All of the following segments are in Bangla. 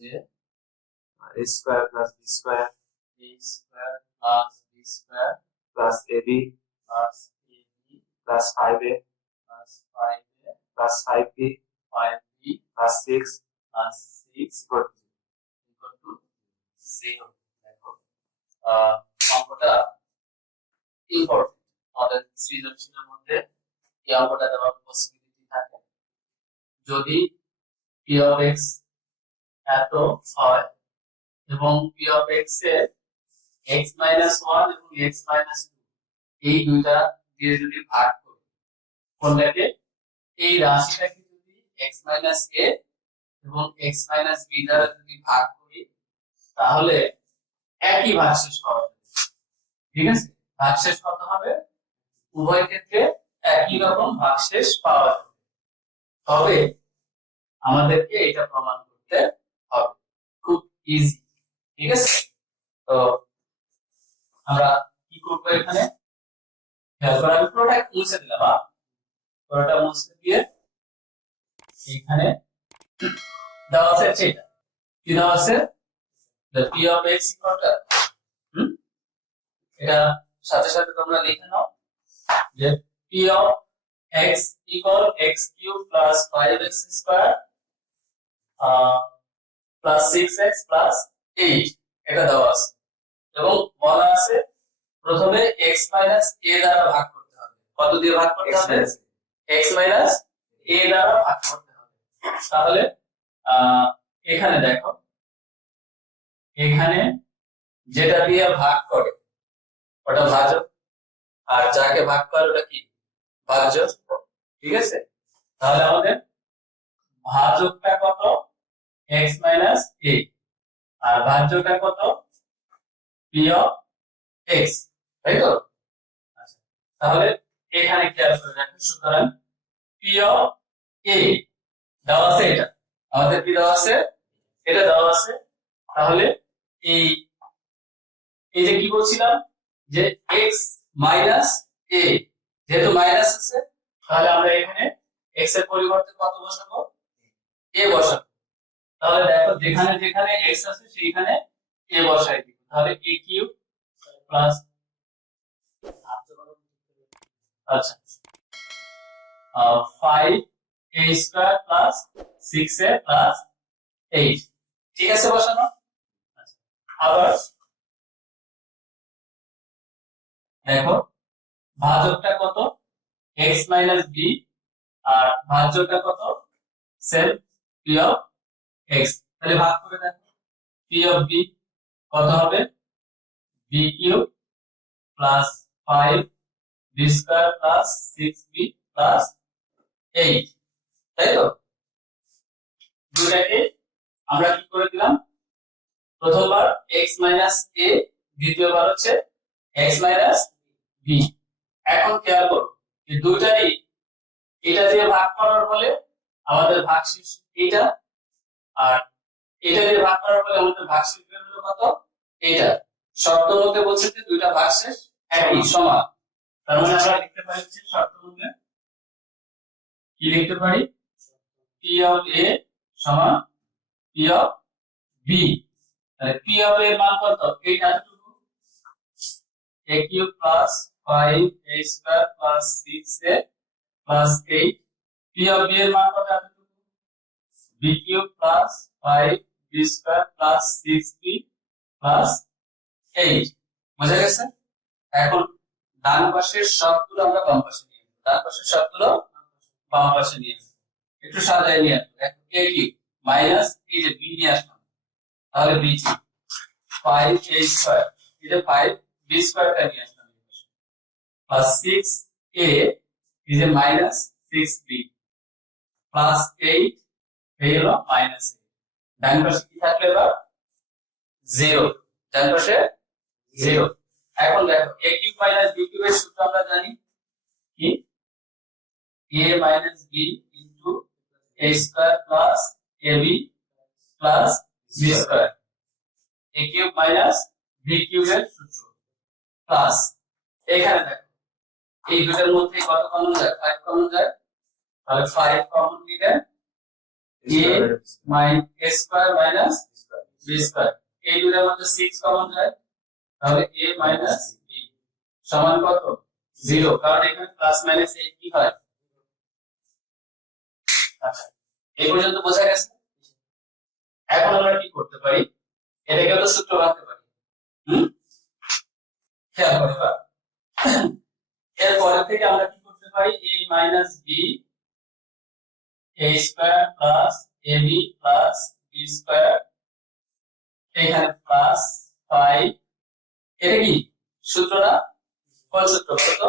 যে a square plus b square plus ab plus 5a plus 5b plus 6 equal to 0। দেখো অঙ্কটা ইম্পর্টেন্ট, আমাদের সৃজনশীলের মধ্যে এই অঙ্কটা দেওয়ার পসিবিলিটি থাকে। যদি p of x এত হয় এবং p of x এর x - 1 এবং x - 2 এই দুইটা দিয়ে যদি ভাগ করি, কোনটাকে এই রাশিটাকে যদি x - a এবং x - b দ্বারা যদি ভাগ করি তাহলে একই ভাগশেষ পাওয়া যাবে। ঠিক আছে, ভাগশেষ কত হবে? উভয় ক্ষেত্রে একই রকম ভাগশেষ পাওয়া যাবে। তবে আমাদেরকে এটা প্রমাণ করতে হবে, খুব ইজি। ঠিক আছে, তো আমরা কি করব? এখানে খেয়াল করে আমি পুরোটা মুছে দিলাম, পুরোটা মুছে দিয়ে এখানে দেওয়া আছে সেটা কি দেওয়া আছে, the p of x equal to এটা সাথে সাথে তোমরা লিখে নাও যে p of x equal x cube plus 5x square plus 6x plus 8 এটা দেওয়া আছে এবং বলা আছে প্রথমে x minus a দ্বারা ভাগ করতে হবে। কত দিয়ে ভাগ করতে হবে? x minus a দ্বারা ভাগ করতে হবে। তাহলে এখানে দেখো, এখানে যেটা দিয়ে ভাগ করে ওটা ভাজক, আর যাকে ভাগ করে ওটা কি? ভাজ্য। ঠিক আছে, তাহলে আমাদের ভাজকটা কত? x minus a, আর ভাজ্যটা কত? p of x, তাই তো? আচ্ছা, তাহলে এখানে খেয়াল করে দেখো, সুতরাং p of a দেওয়া আছে, এটা আমাদের কি দেওয়া আছে? এটা দেওয়া আছে। তাহলে এই যে কি বলছিলাম যে x minus a, যেহেতু মাইনাস আছে তাহলে আমরা এখানে x এর পরিবর্তে কত বসাবো? a বসাবো। তাহলে দেখো যেখানে যেখানে x আছে সেইখানে a বসাই দিব। তাহলে a কিউব প্লাস আচ্ছা 5a square plus 6a plus 8। ঠিক আছে, বসানো। আচ্ছা, আবার দেখো ভাজকটা কত? x minus b, আর ভাজ্যটা কত? Same p of x। তাহলে ভাগ করে দেখো, p of b কত হবে? b cube plus 5b square plus 6b plus 8, তাই তো? দুটাকে আমরা কি করে দিলাম? প্রথমবার x minus a, দ্বিতীয়বার হচ্ছে x minus b। এখন খেয়াল করো যে দুইটারই এটা দিয়ে ভাগ করার ফলে আমাদের ভাগশেষ এইটা, আর এটা দিয়ে ভাগ করার ফলে আমাদের ভাগশেষ বের হলো কত? এইটা। শর্ত মধ্যে বলছে যে দুইটা ভাগশেষ একই সমান, তার মানে আমরা লিখতে পারি যে শর্ত মধ্যে কি লিখতে পারি? p of a সমান p of b। তাহলে p of a এর মান কত? এইটা এতটুকু, a cube plus 5a square plus 6a plus 8। p of b এর মান কত? এতটুকু, b cube plus 5b square plus 6b plus 8। বুঝা গেছে? এখন ডান পাশের সবগুলো আমরা বাম পাশে নিয়ে আসবো, ডান পাশের সবগুলো বাম পাশে নিয়ে আসবো। একটু সাজায় নিয়ে আসবো। এখন a কিউব মাইনাস এই যে b নিয়ে আসলাম, তাহলে b কিউব 5a স্কয়ার, এই যে 5b স্কয়ারটা নিয়ে আসলাম প্লাস 6a, এই যে মাইনাস 6b প্লাস 8 হয়ে গেল মাইনাস। ডান পাশে কি থাকলে এবার? 0, ডান পাশে 0। এখন দেখো a কিউব মাইনাস b কিউবের সূত্র আমরা জানি কি? a minus b into a square plus ab plus b square. a cube minus b কিউবের সূত্র প্লাস এখানে দেখো এই দুটোর মধ্যে কত কমন যায়? 5 কমন যায়। তাহলে 5 কমন নিলে a square minus b square, এই দুটোর মধ্যে 6 কমন যায়, তাহলে a মাইনাস b সমান কত 0, কারণ এখানে প্লাস মাইনাস এই কি হয়। আচ্ছা, এই পর্যন্ত বোঝা গেছে। এখন আমরা কি করতে পারি, এটাকে তো সূত্র বানাতে পারি। খেয়াল করে এবার, এর পরে থেকে আমরা কি করতে পারি, a minus b a square plus ab plus b square, এখানে প্লাস 5, এটা কি সূত্র না, কোন সূত্র বলতো,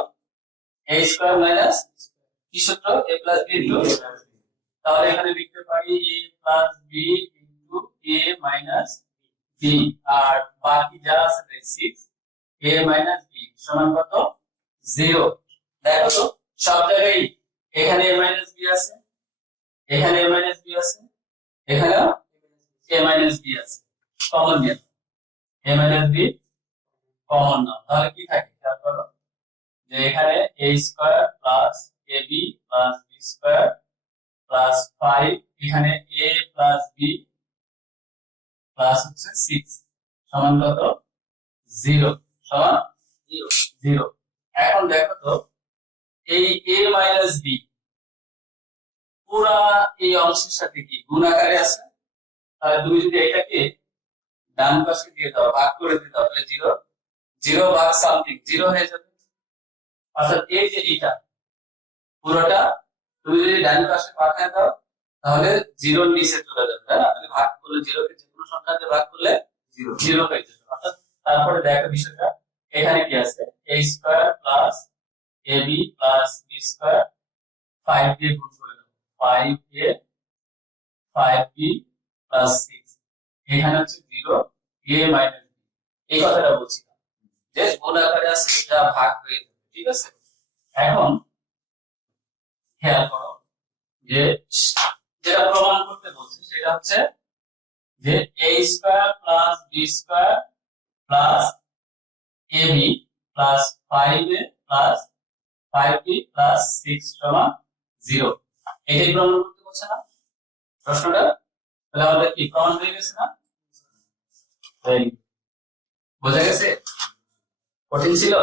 a স্কয়ার মাইনাস কি সূত্র, a প্লাস b ইনটু, তাহলে এখানে লিখতে পারি a plus b into a minus b, আর বাকি যা আছে 6 a মাইনাস b সমান কত 0। দেখো তো সব জায়গায় এখানে a মাইনাস b আছে, এখানে a মাইনাস b আছে, এখানে a মাইনাস b আছে, কমন নিয়ে a মাইনাস b কমন নাও, তাহলে কি থাকে খেয়াল করো, যে এখানে a square plus ab plus b square plus 5, এখানে a প্লাস b প্লাস হচ্ছে 6 সমান কত 0, সমান 0। এখন দেখো তো এই a মাইনাস b পুরা এই অংশের সাথে কি গুণ আকারে আছে, তাহলে তুমি যদি এটাকে ডান পাশে দিয়ে দাও, ভাগ করে দিয়ে দাও, তাহলে 0 0 ভাগ সামথিং 0 হয়ে যাবে। অর্থাৎ এই যে এটা পুরোটা তুমি যদি ডান পাশে পাঠিয়ে দাও তাহলে 0 এর নিচে চলে যাবে, তাই না, তাহলে ভাগ করলে 0 কে যে কোনো সংখ্যা দিয়ে ভাগ করলে 0 হয়ে যাবে। অর্থাৎ তারপরে দেখো বিষয়টা এখানে কি আছে, a square plus ab plus b square 5 দিয়ে গুণ করে দাও, 5a 5b প্লাস 6, এখানে হচ্ছে 0 a মাইনাস b, এই কথাটা বলছিলাম যে গুণ আকারে আছে যা ভাগ হয়ে যাবে, ঠিক আছে। এখন খেয়াল করো যে যেটা প্রমাণ করতে বলছে সেটা হচ্ছে যে a square plus b square plus ab plus 5a plus 5b plus 6 সমান 0, এটাই প্রমাণ করতে বলছে না প্রশ্নটা, তাহলে আমাদের কি প্রমাণ হয়ে গেছে না, বোঝা গেছে, কঠিন ছিল।